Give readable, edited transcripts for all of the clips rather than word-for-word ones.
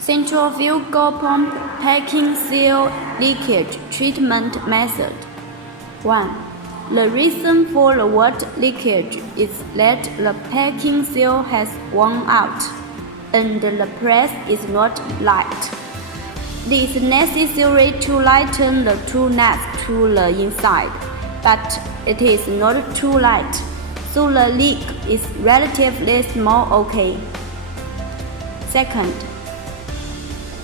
Centrifugal pump packing seal leakage treatment method. 1. The reason for the water leakage is that the packing seal has worn out and the press is not light. It is necessary to lighten the toolnut to the inside, but it is not too light, so the leak is relatively small. Okay. Second,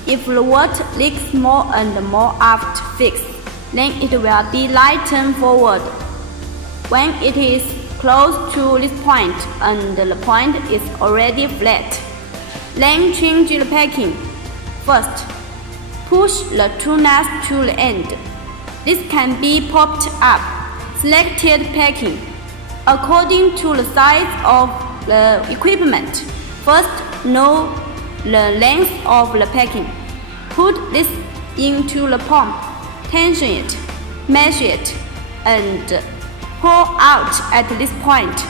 if the water leaks more and more after fixed, then it will be lightened forward. When it is close to this point and the point is already flat, then change the packing. First, push the tool nut to the end. This can be popped up. Selected packing according to the size of the equipment. First, know the length of the packing. Put this into the pump, tension it, measure it, and pour out at this point.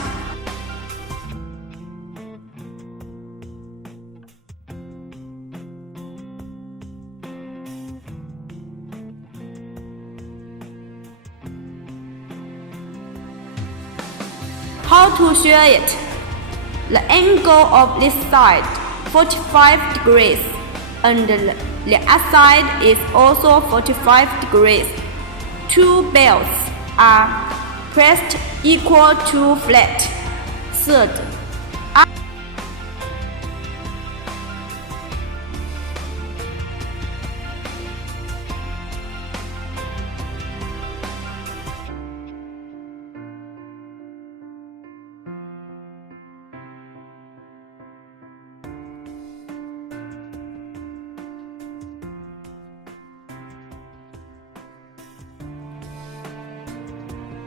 How to shear it? The angle of this side 45 degrees and the other side is also 45 degrees. Two belts are pressed equal to flat. Third,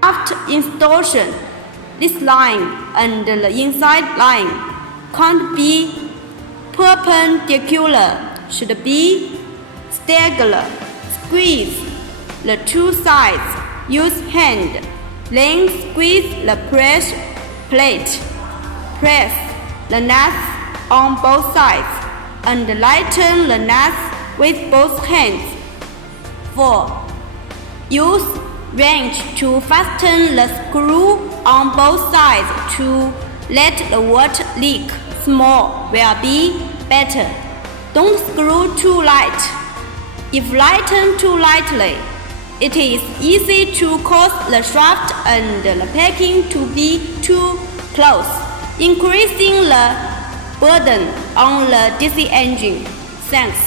after installation, this line and the inside line can't be perpendicular, should be staggered. Squeeze the two sides, use hand, then squeeze the press plate. Press the nuts on both sides and lighten the nuts with both hands. 4. Use wrench to fasten the screw on both sides to let the water leak. Small will be better. Don't screw too light. If lightened too lightly, it is easy to cause the shaft and the packing to be too close, increasing the burden on the DC engine. Thanks.